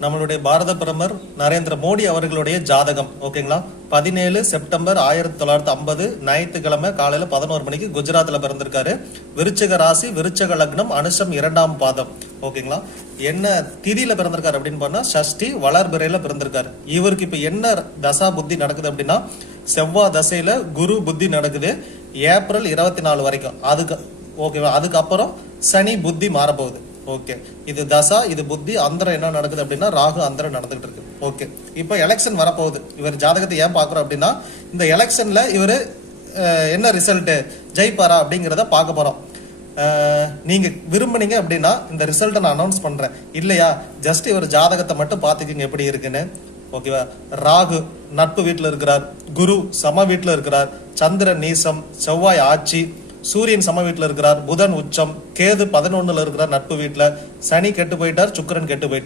நம்மளுடைய பாரத பிரதமர் நரேந்திர மோடி அவர்களுடைய ஜாதகம் ஓகேங்களா? பதினேழு செப்டம்பர் ஆயிரத்தி தொள்ளாயிரத்தி ஐம்பது ஞாயிற்றுக்கிழமை காலையில பதினோரு மணிக்கு குஜராத்ல பிறந்திருக்காரு. விருச்சக ராசி விருச்சக லக்னம் அனுஷம் இரண்டாம் பாதம் ஓகேங்களா? என்ன திதியில பிறந்திருக்காரு அப்படின்னு பார்த்தா சஷ்டி வளர்பிறையில பிறந்திருக்காரு. இவருக்கு இப்ப என்ன தசா புத்தி நடக்குது அப்படின்னா செவ்வாய் தசையில குரு புத்தி நடக்குது. ஏப்ரல் இருபத்தி நாலு வரைக்கும். அதுக்கு ஓகேவா? அதுக்கப்புறம் சனி புத்தி மாறப்போகுது. ஓகே இது தசா இது புத்தி அந்தரம் என்ன நடக்குது அப்படின்னா ராகு அந்தரம் நடந்துகிட்டு இருக்கு. ஓகே இப்போ எலெக்ஷன் வரப்போகுது. இவர் ஜாதகத்தை ஏன் பார்க்குறோம் அப்படின்னா இந்த எலெக்ஷனில் இவர் என்ன ரிசல்ட்டு ஜெயிப்பாரா அப்படிங்கிறத பார்க்க போகிறோம் நீங்கள் நீங்க விரும்புனீங்க அப்படின்னா இந்த ரிசல்ட்டை நான் அனௌன்ஸ் பண்றேன். இல்லையா? ஜஸ்ட் இவர் ஜாதகத்தை மட்டும் பார்த்துக்கிங்க எப்படி இருக்குன்னு. ஓகேவா ராகு நட்பு வீட்டில் இருக்கிறார். குரு சம வீட்டில் இருக்கிறார். சந்திரன் நீசம் செவ்வாய் ஆட்சி சூரியன் சம வீட்டில் இருக்கிறார் புதன் உச்சம் கேது பதினொன்னுல இருக்கிறார் நட்பு வீட்டில் சனி கெட்டு போயிட்டார் சுக்கிரன் கெட்டு போயிட்டார்.